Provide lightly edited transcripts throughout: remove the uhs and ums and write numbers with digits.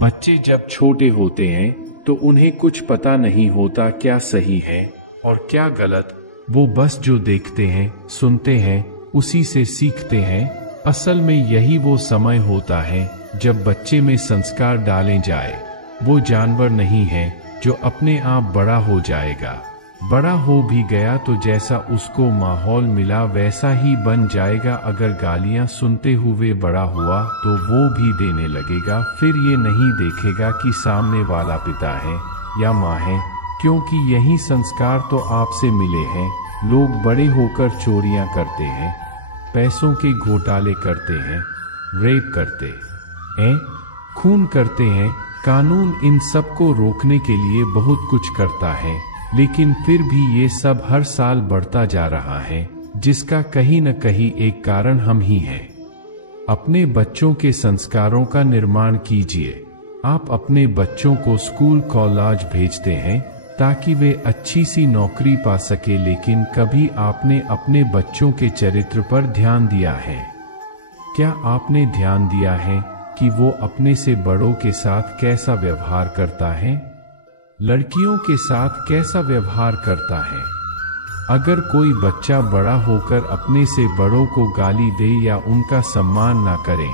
बच्चे जब छोटे होते हैं तो उन्हें कुछ पता नहीं होता क्या सही है और क्या गलत। वो बस जो देखते हैं, सुनते हैं, उसी से सीखते हैं। असल में यही वो समय होता है जब बच्चे में संस्कार डाले जाए। वो जानवर नहीं है जो अपने आप बड़ा हो जाएगा। बड़ा हो भी गया तो जैसा उसको माहौल मिला वैसा ही बन जाएगा। अगर गालियां सुनते हुए बड़ा हुआ तो वो भी देने लगेगा। फिर ये नहीं देखेगा कि सामने वाला पिता है या माँ है, क्योंकि यही संस्कार तो आपसे मिले हैं। लोग बड़े होकर चोरियां करते हैं, पैसों के घोटाले करते हैं, रेप करते हैं, खून करते हैं। कानून इन सब को रोकने के लिए बहुत कुछ करता है, लेकिन फिर भी ये सब हर साल बढ़ता जा रहा है, जिसका कहीं न कहीं एक कारण हम ही हैं। अपने बच्चों के संस्कारों का निर्माण कीजिए। आप अपने बच्चों को स्कूल कॉलेज भेजते हैं ताकि वे अच्छी सी नौकरी पा सके, लेकिन कभी आपने अपने बच्चों के चरित्र पर ध्यान दिया है? क्या आपने ध्यान दिया है कि वो अपने से बड़ों के साथ कैसा व्यवहार करता है, लड़कियों के साथ कैसा व्यवहार करता है? अगर कोई बच्चा बड़ा होकर अपने से बड़ों को गाली दे या उनका सम्मान ना करे,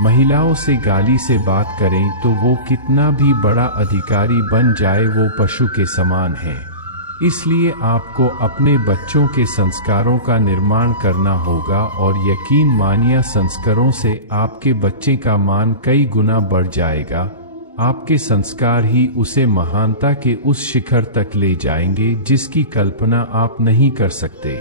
महिलाओं से गाली से बात करें, तो वो कितना भी बड़ा अधिकारी बन जाए वो पशु के समान है। इसलिए आपको अपने बच्चों के संस्कारों का निर्माण करना होगा और यकीन मानिए संस्कारों से आपके बच्चे का मान कई गुना बढ़ जाएगा। आपके संस्कार ही उसे महानता के उस शिखर तक ले जाएंगे जिसकी कल्पना आप नहीं कर सकते।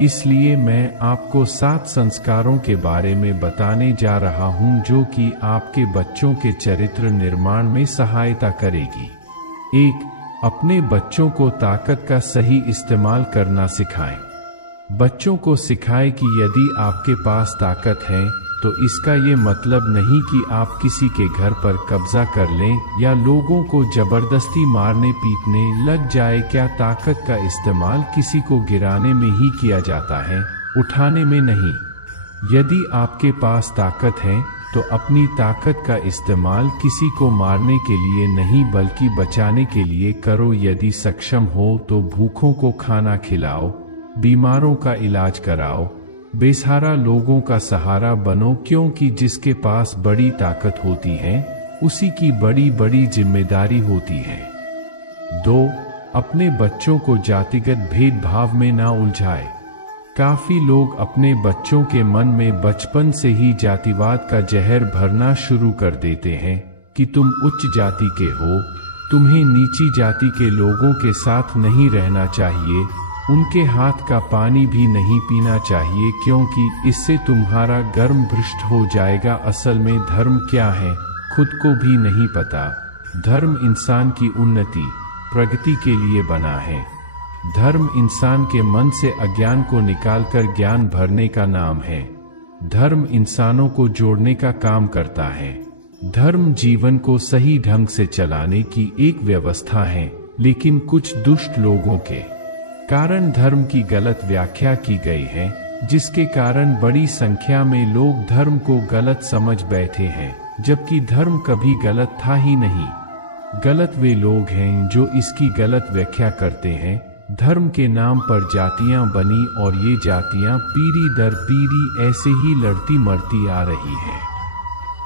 इसलिए मैं आपको 7 संस्कारों के बारे में बताने जा रहा हूं जो कि आपके बच्चों के चरित्र निर्माण में सहायता करेगी। 1. अपने बच्चों को ताकत का सही इस्तेमाल करना सिखाएं। बच्चों को सिखाएं कि यदि आपके पास ताकत है तो इसका ये मतलब नहीं कि आप किसी के घर पर कब्जा कर लें या लोगों को जबरदस्ती मारने पीटने लग जाए। क्या ताकत का इस्तेमाल किसी को गिराने में ही किया जाता है, उठाने में नहीं। यदि आपके पास ताकत है तो अपनी ताकत का इस्तेमाल किसी को मारने के लिए नहीं बल्कि बचाने के लिए करो। यदि सक्षम हो तो भूखों को खाना खिलाओ, बीमारों का इलाज कराओ, बेसहारा लोगों का सहारा बनो, क्योंकि जिसके पास बड़ी ताकत होती है उसी की बड़ी बड़ी जिम्मेदारी होती है। 2. अपने बच्चों को जातिगत भेदभाव में ना उलझाए। काफी लोग अपने बच्चों के मन में बचपन से ही जातिवाद का जहर भरना शुरू कर देते हैं कि तुम उच्च जाति के हो, तुम्हें नीची जाति के लोगों के साथ नहीं रहना चाहिए, उनके हाथ का पानी भी नहीं पीना चाहिए क्योंकि इससे तुम्हारा गर्म भ्रष्ट हो जाएगा। असल में धर्म क्या है खुद को भी नहीं पता। धर्म इंसान की उन्नति, प्रगति के लिए बना है। धर्म इंसान के मन से अज्ञान को निकालकर ज्ञान भरने का नाम है। धर्म इंसानों को जोड़ने का काम करता है। धर्म जीवन को सही ढंग से चलाने की एक व्यवस्था है, लेकिन कुछ दुष्ट लोगों के कारण धर्म की गलत व्याख्या की गई है, जिसके कारण बड़ी संख्या में लोग धर्म को गलत समझ बैठे हैं, जबकि धर्म कभी गलत था ही नहीं। गलत वे लोग हैं जो इसकी गलत व्याख्या करते हैं। धर्म के नाम पर जातियां बनी और ये जातियां पीढ़ी दर पीढ़ी ऐसे ही लड़ती मरती आ रही है।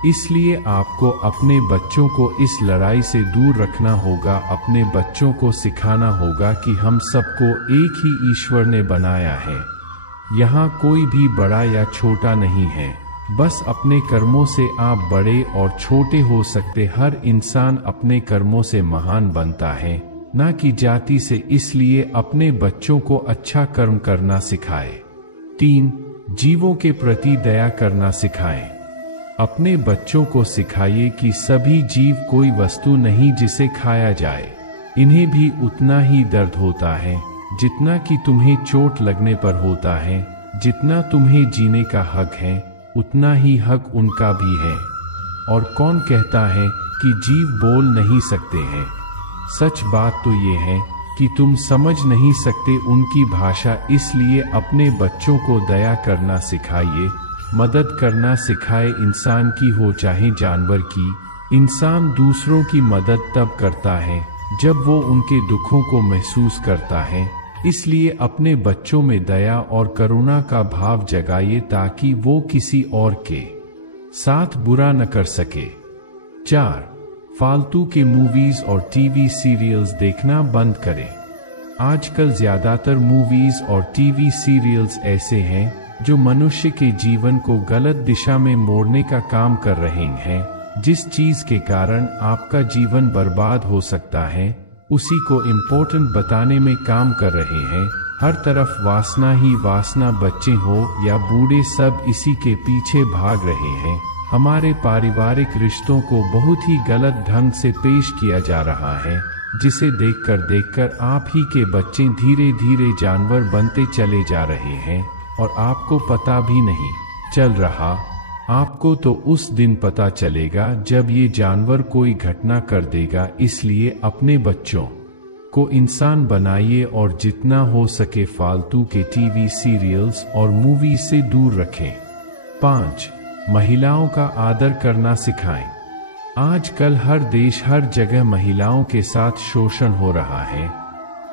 इसलिए आपको अपने बच्चों को इस लड़ाई से दूर रखना होगा। अपने बच्चों को सिखाना होगा कि हम सबको एक ही ईश्वर ने बनाया है। यहाँ कोई भी बड़ा या छोटा नहीं है, बस अपने कर्मों से आप बड़े और छोटे हो सकते। हर इंसान अपने कर्मों से महान बनता है, ना कि जाति से। इसलिए अपने बच्चों को अच्छा कर्म करना सिखाए। 3. जीवों के प्रति दया करना सिखाएं। अपने बच्चों को सिखाइए कि सभी जीव कोई वस्तु नहीं जिसे खाया जाए। इन्हें भी उतना ही दर्द होता है जितना कि तुम्हें चोट लगने पर होता है। जितना तुम्हें जीने का हक है उतना ही हक उनका भी है। और कौन कहता है कि जीव बोल नहीं सकते हैं? सच बात तो ये है कि तुम समझ नहीं सकते उनकी भाषा। इसलिए अपने बच्चों को दया करना सिखाइए, मदद करना सिखाए, इंसान की हो चाहे जानवर की। इंसान दूसरों की मदद तब करता है जब वो उनके दुखों को महसूस करता है, इसलिए अपने बच्चों में दया और करुणा का भाव जगाइए ताकि वो किसी और के साथ बुरा न कर सके। 4. फालतू के मूवीज और टीवी सीरियल्स देखना बंद करें। आजकल ज्यादातर मूवीज और टीवी सीरियल्स ऐसे हैं जो मनुष्य के जीवन को गलत दिशा में मोड़ने का काम कर रहे हैं। जिस चीज के कारण आपका जीवन बर्बाद हो सकता है, उसी को इम्पोर्टेंट बताने में काम कर रहे हैं। हर तरफ वासना ही वासना, बच्चे हो या बूढ़े सब इसी के पीछे भाग रहे हैं। हमारे पारिवारिक रिश्तों को बहुत ही गलत ढंग से पेश किया जा रहा है, जिसे देखकर आप ही के बच्चे धीरे धीरे जानवर बनते चले जा रहे हैं और आपको पता भी नहीं चल रहा। आपको तो उस दिन पता चलेगा जब ये जानवर कोई घटना कर देगा। इसलिए अपने बच्चों को इंसान बनाइए और जितना हो सके फालतू के टीवी सीरियल्स और मूवी से दूर रखें। 5. महिलाओं का आदर करना सिखाएं। आजकल हर देश हर जगह महिलाओं के साथ शोषण हो रहा है।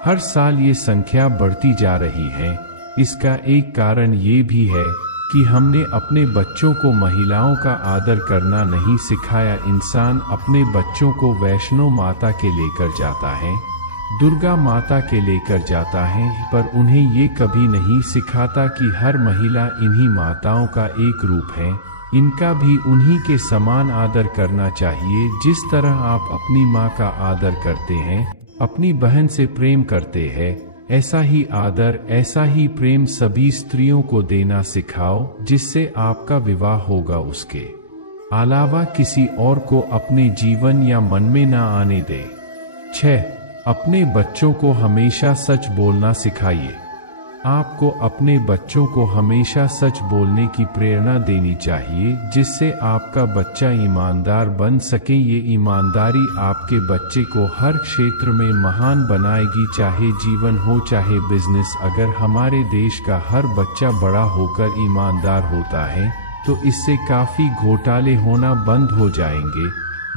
हर साल ये संख्या बढ़ती जा रही है। इसका एक कारण ये भी है कि हमने अपने बच्चों को महिलाओं का आदर करना नहीं सिखाया। इंसान अपने बच्चों को वैष्णो माता के लेकर जाता है, दुर्गा माता के लेकर जाता है, पर उन्हें ये कभी नहीं सिखाता कि हर महिला इन्हीं माताओं का एक रूप है। इनका भी उन्हीं के समान आदर करना चाहिए। जिस तरह आप अपनी माँ का आदर करते हैं, अपनी बहन से प्रेम करते हैं, ऐसा ही आदर, ऐसा ही प्रेम सभी स्त्रियों को देना सिखाओ, जिससे आपका विवाह होगा। उसके अलावा किसी और को अपने जीवन या मन में ना आने दे। 6. अपने बच्चों को हमेशा सच बोलना सिखाइए। आपको अपने बच्चों को हमेशा सच बोलने की प्रेरणा देनी चाहिए, जिससे आपका बच्चा ईमानदार बन सके। ये ईमानदारी आपके बच्चे को हर क्षेत्र में महान बनाएगी, चाहे जीवन हो चाहे बिजनेस। अगर हमारे देश का हर बच्चा बड़ा होकर ईमानदार होता है तो इससे काफी घोटाले होना बंद हो जाएंगे,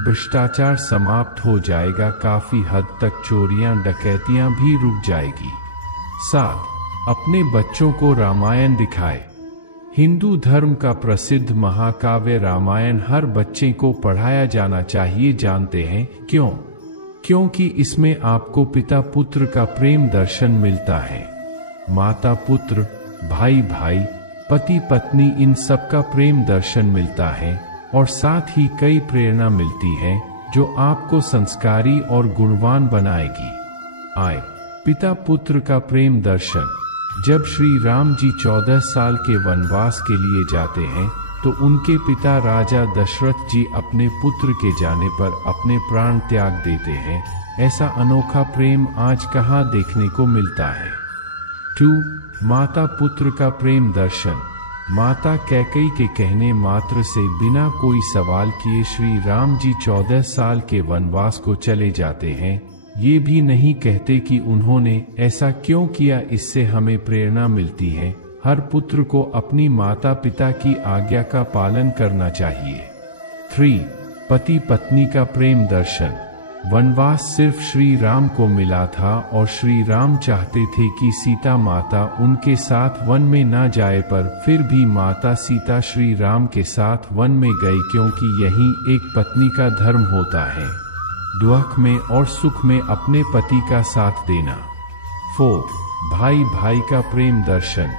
भ्रष्टाचार समाप्त हो जाएगा, काफी हद तक चोरियां डकैतियां भी रुक जाएगी। 7. अपने बच्चों को रामायण दिखाए। हिंदू धर्म का प्रसिद्ध महाकाव्य रामायण हर बच्चे को पढ़ाया जाना चाहिए। जानते हैं क्यों? क्योंकि इसमें आपको पिता पुत्र का प्रेम दर्शन मिलता है, माता पुत्र, भाई भाई, पति पत्नी, इन सब का प्रेम दर्शन मिलता है और साथ ही कई प्रेरणा मिलती है जो आपको संस्कारी और गुणवान बनाएगी। आए पिता पुत्र का प्रेम दर्शन। जब श्री राम जी 14 साल के वनवास के लिए जाते हैं तो उनके पिता राजा दशरथ जी अपने पुत्र के जाने पर अपने प्राण त्याग देते हैं। ऐसा अनोखा प्रेम आज कहाँ देखने को मिलता है। 2. माता पुत्र का प्रेम दर्शन। माता कैकेयी के कहने मात्र से बिना कोई सवाल किए श्री राम जी 14 साल के वनवास को चले जाते हैं। ये भी नहीं कहते कि उन्होंने ऐसा क्यों किया। इससे हमें प्रेरणा मिलती है। हर पुत्र को अपनी माता पिता की आज्ञा का पालन करना चाहिए। 3. पति पत्नी का प्रेम दर्शन। वनवास सिर्फ श्री राम को मिला था और श्री राम चाहते थे कि सीता माता उनके साथ वन में ना जाए, पर फिर भी माता सीता श्री राम के साथ वन में गई, क्योंकि यही एक पत्नी का धर्म होता है, दुख में और सुख में अपने पति का साथ देना। 4. भाई भाई का प्रेम दर्शन।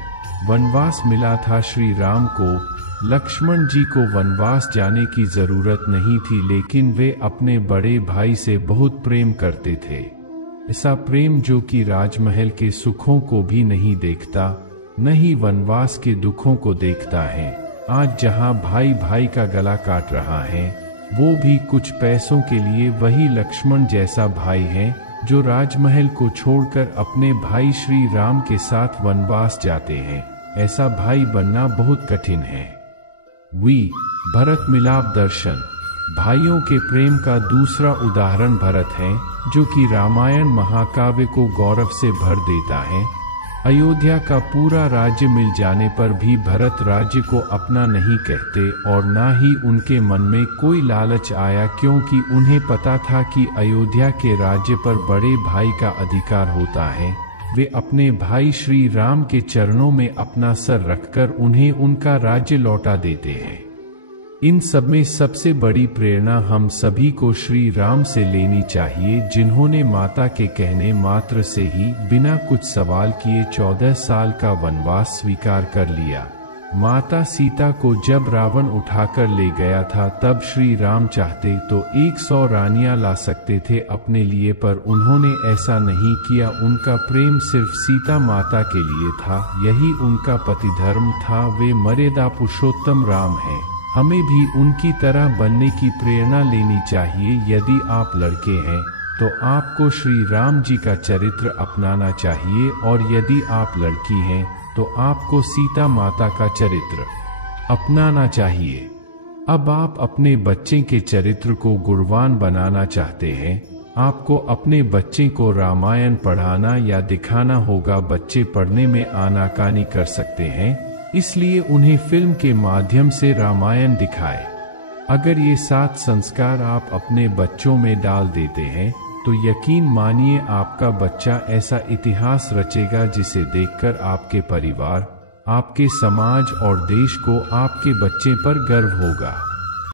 वनवास मिला था श्री राम को, लक्ष्मण जी को वनवास जाने की जरूरत नहीं थी, लेकिन वे अपने बड़े भाई से बहुत प्रेम करते थे। ऐसा प्रेम जो कि राजमहल के सुखों को भी नहीं देखता, न ही वनवास के दुखों को देखता है। आज जहां भाई भाई का गला काट रहा है, वो भी कुछ पैसों के लिए, वही लक्ष्मण जैसा भाई है जो राजमहल को छोड़कर अपने भाई श्री राम के साथ वनवास जाते हैं। ऐसा भाई बनना बहुत कठिन है। भरत मिलाप दर्शन। भाइयों के प्रेम का दूसरा उदाहरण भरत है, जो कि रामायण महाकाव्य को गौरव से भर देता है। अयोध्या का पूरा राज्य मिल जाने पर भी भरत राज्य को अपना नहीं कहते और ना ही उनके मन में कोई लालच आया, क्योंकि उन्हें पता था कि अयोध्या के राज्य पर बड़े भाई का अधिकार होता है। वे अपने भाई श्री राम के चरणों में अपना सर रखकर उन्हें उनका राज्य लौटा देते हैं। इन सब में सबसे बड़ी प्रेरणा हम सभी को श्री राम से लेनी चाहिए, जिन्होंने माता के कहने मात्र से ही बिना कुछ सवाल किए 14 साल का वनवास स्वीकार कर लिया। माता सीता को जब रावण उठाकर ले गया था तब श्री राम चाहते तो 100 रानियां ला सकते थे अपने लिए, पर उन्होंने ऐसा नहीं किया। उनका प्रेम सिर्फ सीता माता के लिए था, यही उनका पतिधर्म था। वे मर्यादा पुरुषोत्तम राम हैं। हमें भी उनकी तरह बनने की प्रेरणा लेनी चाहिए। यदि आप लड़के हैं तो आपको श्री राम जी का चरित्र अपनाना चाहिए, और यदि आप लड़की हैं तो आपको सीता माता का चरित्र अपनाना चाहिए। अब आप अपने बच्चे के चरित्र को गुणवान बनाना चाहते हैं, आपको अपने बच्चे को रामायण पढ़ाना या दिखाना होगा। बच्चे पढ़ने में आनाकानी कर सकते हैं, इसलिए उन्हें फिल्म के माध्यम से रामायण दिखाएं। अगर ये 7 संस्कार आप अपने बच्चों में डाल देते हैं तो यकीन मानिए आपका बच्चा ऐसा इतिहास रचेगा जिसे देखकर आपके परिवार, आपके समाज और देश को आपके बच्चे पर गर्व होगा।